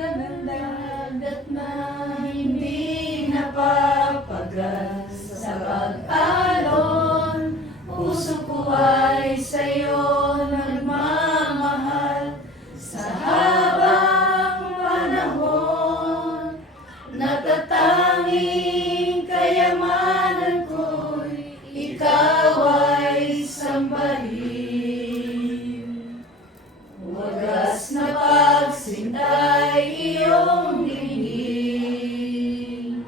dagat na hindi napapagal sa pag-alon. Puso ko ay sa'yo nagmamahal sa habang panahon. Natatanging kayamanan ko'y ikaw ay sambahin. Wagas na pagsintay iyong dinggin.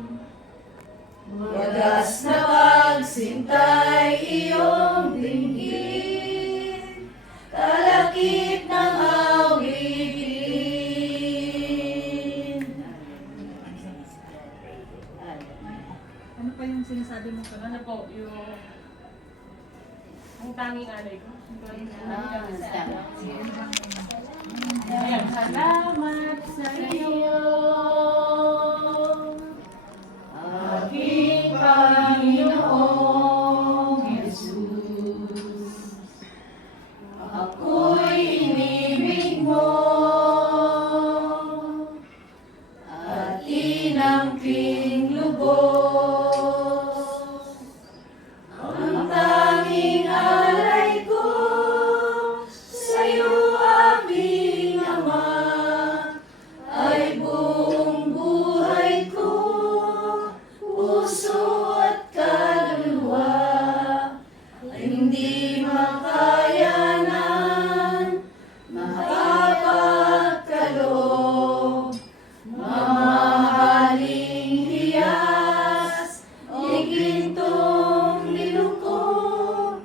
Wagas na pagsintay iyong dinggin. Kalakip ng awitin. Ano pa yung sinasabi mo ka? Ano po, yung ang tanging alay ko. Ayan, salamat sa iyo, Aking Panginoong Jesus, ako'y inibig mo at inangking lubos. Ang tanging alay ko sa'yo, aming Ama, ay buong buhay ko, puso at kaluluwa, ay hindi makayanan, makapagkaloob. Mamahaling hiyas, igintong niluko,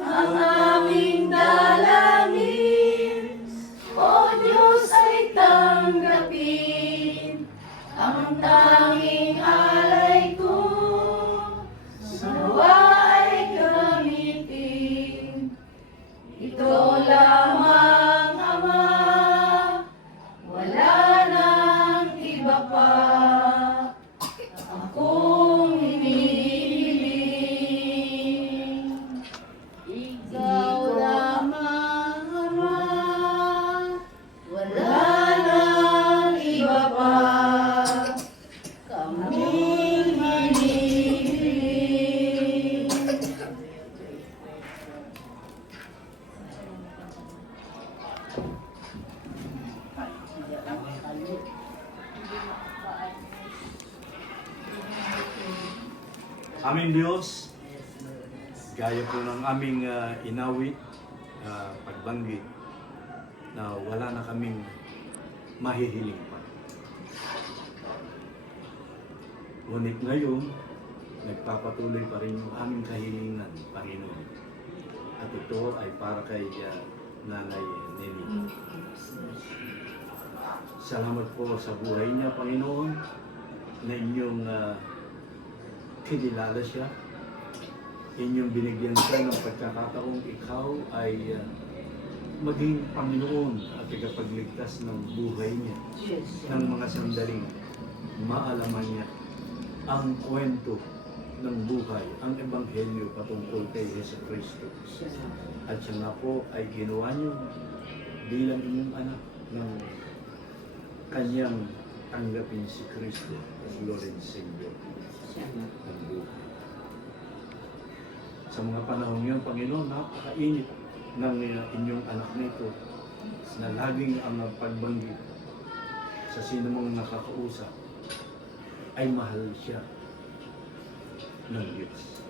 ang aming dalangin. O Diyos ay tanggapin ang tanging alay ko, nawa ay gamitin. Ito lamang, Ama, wala nang iba pa akong hinihiling. Ikaw lamang, Ama, wala nang iba pa kaming hinihiling. Aming Diyos, gaya po ng aming inawit, pagbanggit, na wala na kaming mahihiling pa. Ngunit ngayon, nagpapatuloy pa rin yung aming kahilingan, Panginoon. At ito ay para kay Nanay Neni. Salamat po sa buhay niya, Panginoon, na inyong kinilala siya, inyong binigyan siya ng pagkakataong ikaw ay maging Panginoon at ikapagligtas ng buhay niya, ng mga sandaling maalaman niya ang kwento ng buhay, ang Ebanghelyo patungkol kay Jesucristo. At siya nga po ay ginawa niyo bilang inyong anak ng kanyang tanggapin si Kristo as Lord and Savior ng buhay. Sa mga panahon yun, Panginoon, napakainit ng inyong anak nito na laging ang pagbanggit sa sino mong nakakausap ay mahal siya ng Diyos.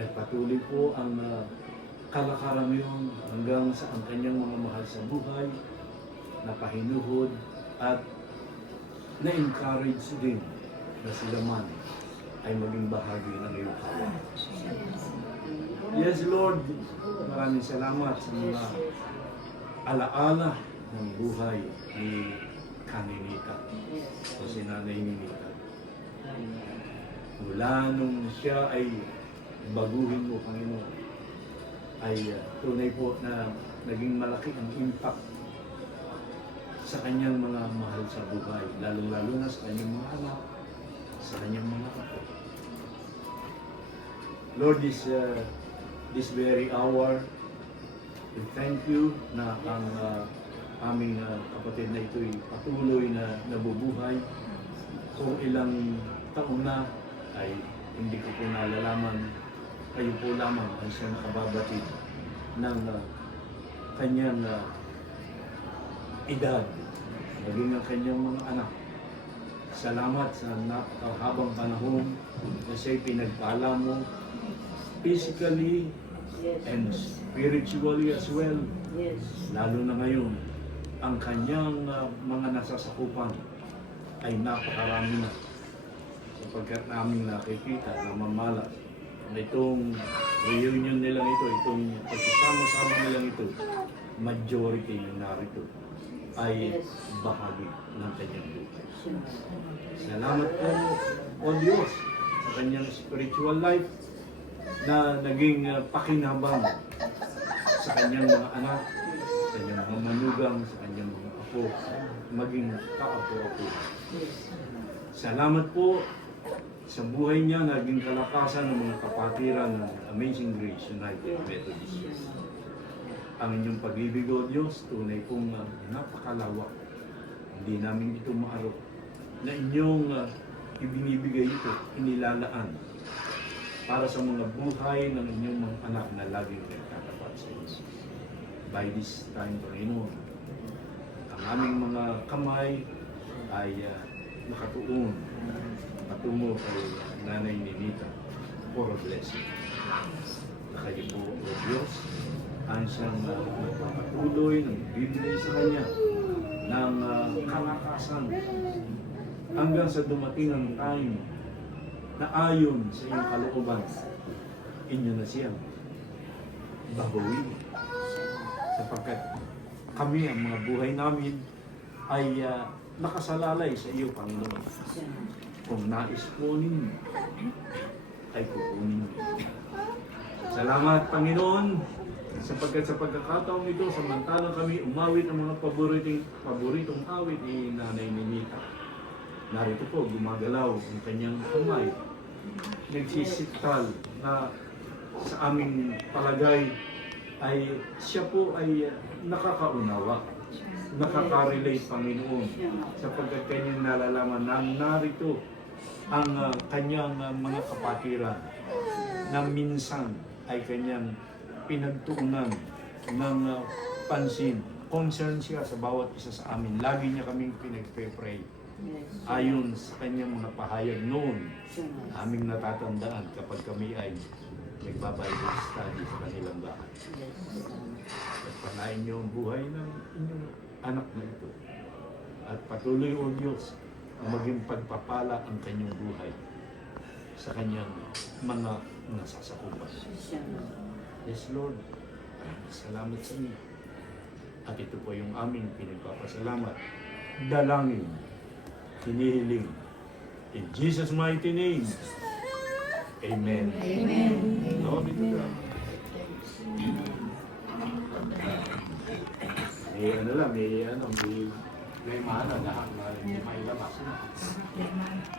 Nagpatuloy po ang kalakaran yun hanggang sa ang kanyang mga mahal sa buhay na pahinuhod at na-encourage din na sila man ay maging bahagi ng iyong kawan. Yes, Lord, maraming salamat sa mga alaala ng buhay ni Kaninita o si Nanay Ninita. Mula nung siya ay baguhin mo, Panginoon, ay tunay po na naging malaki ang impact sa kanyang mga mahal sa buhay, lalong-lalo na sa kanyang mga anak, sa kanyang mga apo. Lord, this very hour, we thank you na ang aming kapatid na ito'y patuloy na nabubuhay. Kung ilang taon na ay hindi ko po nalalaman, kayo po lamang ang siya nakababatid ng kanyang edad, maging ang kanyang mga anak. Salamat sa napakahabang panahon na siya'y pinagpala mo physically and spiritually as well. Lalo na ngayon, ang kanyang mga nasasakupan ay napakarami na. Sapagkat namin nakikita, namamalas na itong reunion nilang ito, itong pagsasama-sama nilang ito, majority yung narito ay bahagi ng kanyang buhay. Salamat po o Diyos sa kanyang spiritual life na naging pakinabang sa kanyang mga anak, sa kanyang mga manugang, sa kanyang mga apo, maging kaapo-apo. Salamat po sa buhay niya, naging kalakasan ng mga kapatiran ng Amazing Grace United Methodist Church. Ang inyong pag-ibig o Diyos, tunay pong napakalawak. Hindi namin ito maarok na inyong ibinibigay ito, inilalaan para sa mga buhay ng inyong mga anak na laging nagtatapat sa inyo. By this time, Panginoon, ang aming mga kamay ay nakatuon patungo kay Nanay Ninita for a blessing. Na kayo po, O Diyos, ang siyang magpapatuloy ng bibigay sa kanya ng kalakasan hanggang sa dumating ang time na ayon sa iyong kalooban, inyo na siyang babawi. Sapagkat kami, ang mga buhay namin, ay nakasalalay sa iyo, Panginoon. Kung nais po ninyo, ay kukunin niyo. Salamat, Panginoon, sapagkat sa pagkakataong ito, samantalang kami umawit ang mga paboritong awit ni Nanay Ninita. Narito po, gumagalaw ang kanyang kamay. Nagsisital na sa aming palagay ay siya po ay nakakaunawa, nakaka-relate, Panginoon, sapagkat kanyang nalalaman na narito ang kanyang mga kapatiran na minsan ay kanyang pinagtuunan ng pansin. Concern siya sa bawat isa sa amin. Lagi niya kaming pinagpe-pray. Ayon sa kanyang mga pahayag noon, aming natatandaan kapag kami ay nagbabible study sa kanilang bahay. At panahin niyo ang buhay ng inyong anak na ito. At patuloy, O Diyos, maging pagpapala ang kanyang buhay sa kanyang mga nasasakupan. Yes, Lord. Salamat sa inyo. At ito po yung aming pinagpapasalamat. Dalangin, hinihiling. In Jesus' mighty name. Amen. Amen. Glory to God. May mana lahat na hindi may labas.